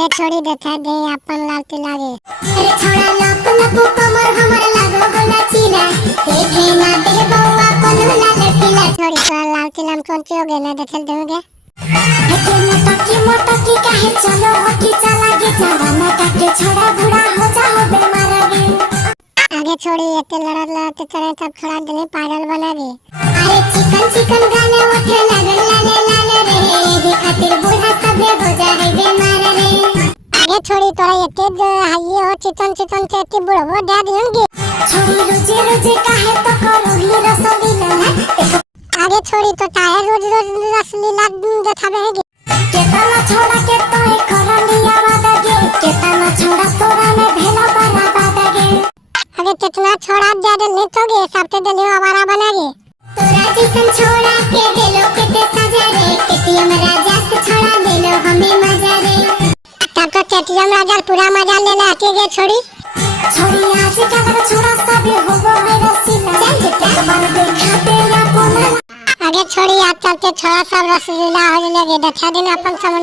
आगे छोड़ी देखा दे अपन लालती लागे। अरे छोड़ा लप लप कमर हमर लागो गोला चीला देखे ना दे बउआ कोनो लाल पीला छोड़ी तो लालती लाम कौन ची हो गए ना देखल दोगे। हके मोटा की काहे चलो हकी चला गे जवाना काटे छोड़ा बूढ़ा हो जाओ बेमार गे। आगे छोड़ी इतने लड़ते चले तब खड़ा दिले पागल बना गे। अरे चिकन गाने उठे लागल लाले लाले रे ये खातिर बूढ़ा सबे हो जाए बेमार रे। आगे छोड़ी तोरा इतने हाइये हो चिकन से इतने बुढ़ो दे दियोगे। छोड़ी रोजे काहे तो करोगी रसलीला है। आगे छोड़ी तो चाहे रोज रसलीला दिखावेगी। केतना छोड़ा के तोए करलिया वादा गे केतना छोड़ा तोरा में भेला बराबर गे। अरे कितना छोड़ा दे दे नहीं तो गे सबते दिले आवारा बना गे। तोरा जैसन छोड़ा के देलो केते सजा रे केटीएम राजा से छोड़ा देलो हमें मजा रे। तब तो केटीएम राजा पूरा मजा लेना के गे छोड़ी। छोड़ी आज का छोड़ा सब हो गए रसीला चल एक बार दिखाते या कोना। आगे छोड़ी आज चलते छोड़ा सब रसलीला हो लगे देखा दिन अपन समझ